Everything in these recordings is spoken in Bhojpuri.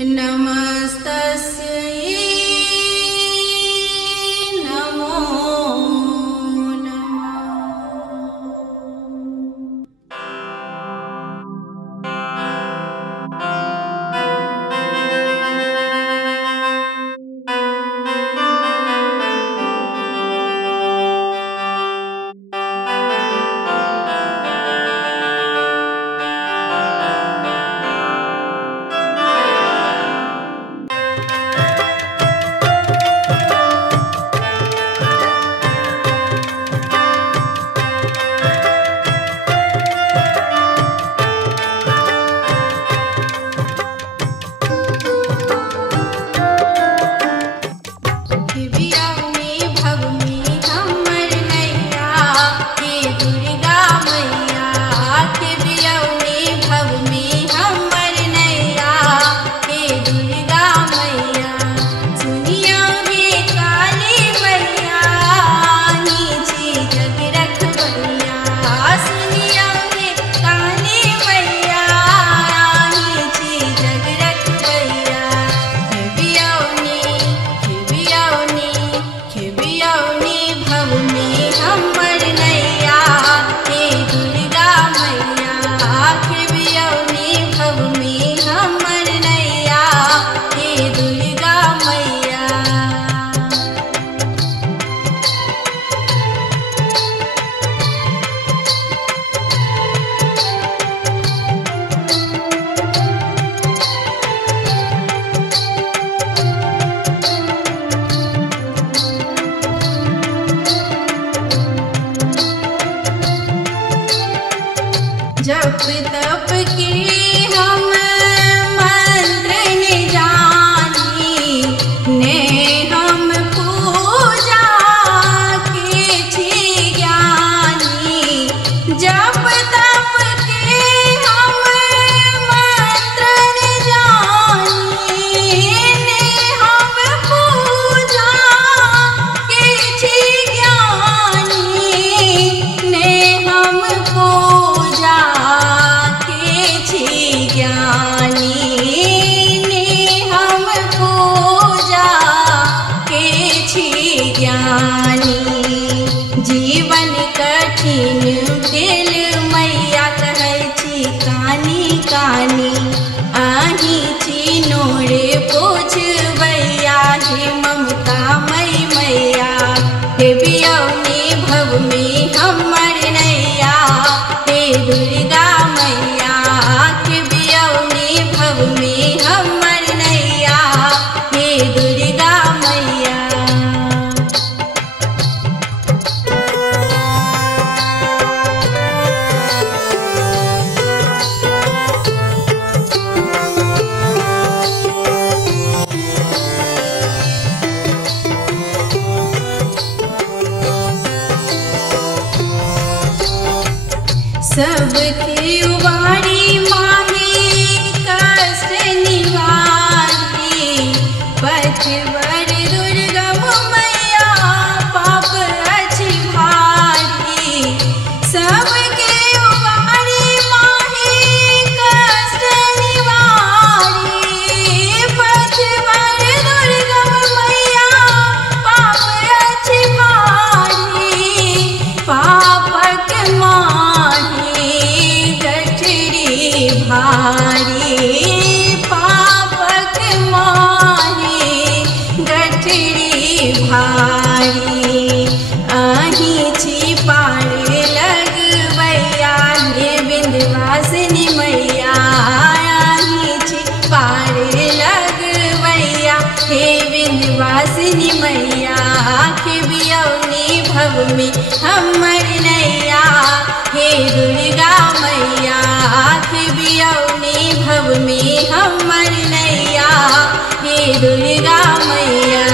नमस्तस्यै नमो नमः। जप तप के हम मंत्र न जानी, ने हम पूजा के छी ज्ञानी। जप तप के हम मंत्र न जानी, ने हम पूजा के छी ज्ञानी। ने हम पूजा ज्ञानी, ने हम पूजा के छी ज्ञानी। जीवन कठिन भेल मैया कहै छी कानी कानी। आही छी नोरे पोछबैया, हे ममता मई मैया। हे बियौनी भव में हमर नैया, हे दुर्गा मैया। हे बियौनी भव में हमर नैया, हे दुर्गा मैया। सबके उबारी माही कष्ट निवारी। पथवर दुर्गम मैया पाप अछि भारी। सबके उबारी माही कष्ट निवारी। पथवर दुर्गम मैया पाप अछि भारी। पापक भारी, पापक माही गठरी भारी। आही छी पार लगबैया, हे विंध्यवासिनी मैया। आही छी पार लगबैया, हे विंध्यवासिनी मैया। हे बियौनी भव में हमर नैया, हे दुर्गा मैया। हे बियौनी भव में हमर नैया, हे दुर्गा मैया।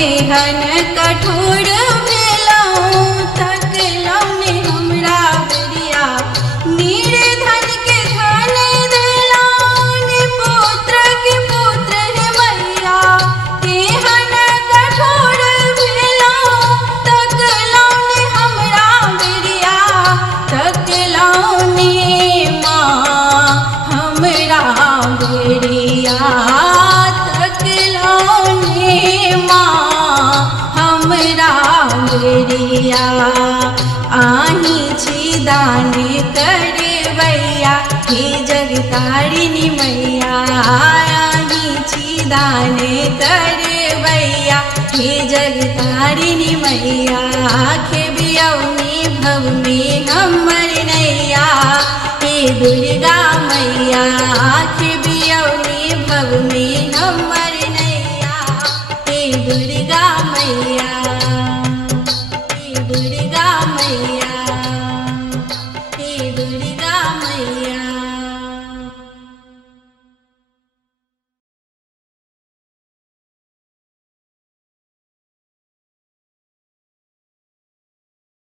केहन कठोर भेलौं तकलौं हमरा बेरिया निर्धन के धन देलौं पुत्र के पुत्र हे मैया केहन कठोर भेलौं तकलौं हमरा बेरिया तकलौं माँ हमरा बेरिया बेरिया आही छी दान करवैया हे जगतारिणी मैया आही छी दान करवैया हे जगतारिणी मैया खेबियौनी भव में हमर नैया हे दुर्गा मैया खेबियौनी भव में हमर नैया हे दुर्गा मैया दुर्गा मैया।